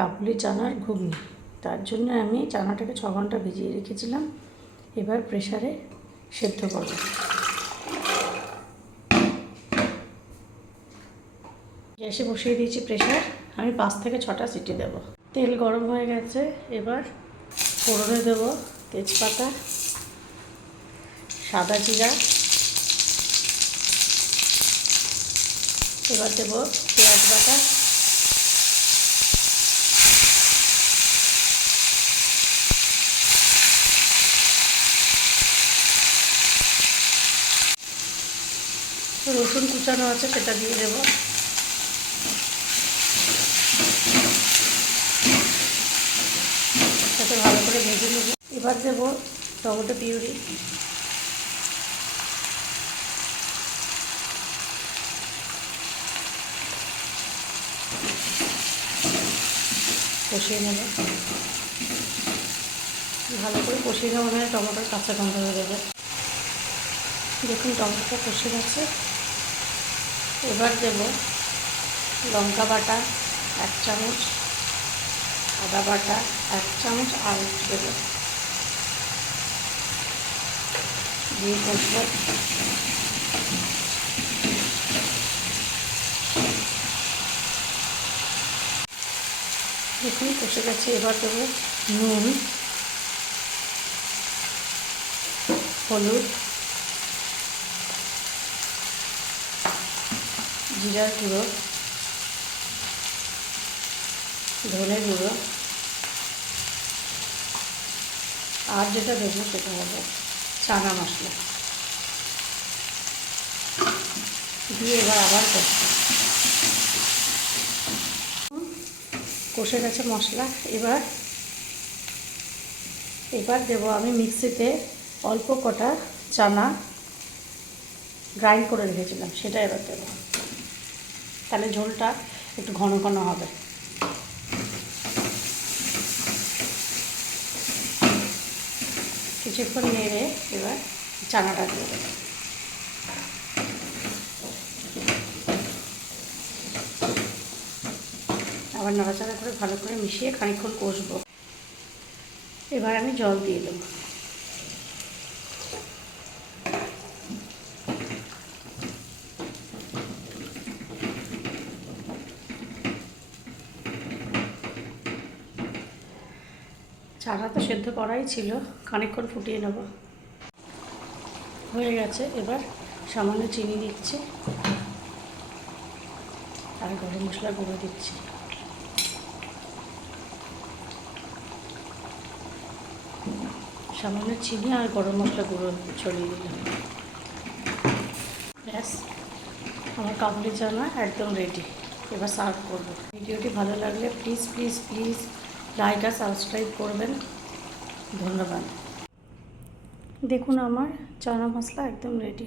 কাবুলি চানার ঘুগনি। তার জন্য আমি চানাটাকে 6 ঘন্টা ভিজিয়ে রেখেছিলাম। এবার প্রেসারে সেদ্ধ করব। গ্যাসে বসিয়ে দিয়েছি প্রেসার। আমি 5 থেকে 6টা সিটি দেব। তেল গরম হয়ে গেছে। এবার ফোড়নে দেব তেজপাতা, সাদা জিরা, এবার দেব পেঁয়াজ বাটা, রসুন কুচানো আছে সেটা দিয়ে দেব। সাথে ভালো করে ভেজে নেব। এবার দেব টমেটো পিউরি, কষিয়ে নেব। ভালো করে কষিয়ে নেব, মানে টমেটোর কাঁচা গন্ধ হয়ে যাবে। দেখুন টমেটোটা কষে গেছে। এবার দেব লঙ্কা বাটা 1 চামচ, আদা বাটা 1 চামচ, আর একটু দেব দিয়ে কষব। দেখুন কষে গেছে। এবার দেব নুন, হলুদ, জিরার গুঁড়ো, ধনে গুঁড়ো, আর যেটা দেবো সেটা হবে চানা মশলা দিয়ে এবার আবার কষে গেছে মশলা। এবার দেবো আমি মিক্সিতে অল্প কটা চানা গ্রাইন্ড করে রেখেছিলাম, সেটা এবার দেবো। তাহলে ঝোলটা একটু ঘন ঘন হবে। কিছুক্ষণ নেড়ে এবার চানাটা দিয়ে দেবো। আবার নাড়াচাড়া করে ভালো করে মিশিয়ে খানিকক্ষণ কষবো। এবার আমি জল দিয়ে দেবো। চানা তো সেদ্ধ করাই ছিল, খানিকক্ষণ ফুটিয়ে নেব। হয়ে গেছে। এবার সামান্য চিনি দিচ্ছি আর গরম মশলা গুঁড়ো দিচ্ছি। সামান্য চিনি আর গরম মশলা গুঁড়ো ছড়িয়ে দিলাম। ব্যাস, আমার কাবুলি চানা একদম রেডি। এবার সার্ভ করব। ভিডিওটি ভালো লাগলে প্লিজ প্লিজ প্লিজ লাইক আর সাবস্ক্রাইব করবেন। ধন্যবাদ। দেখুন আমার চানা মশলা একদম রেডি।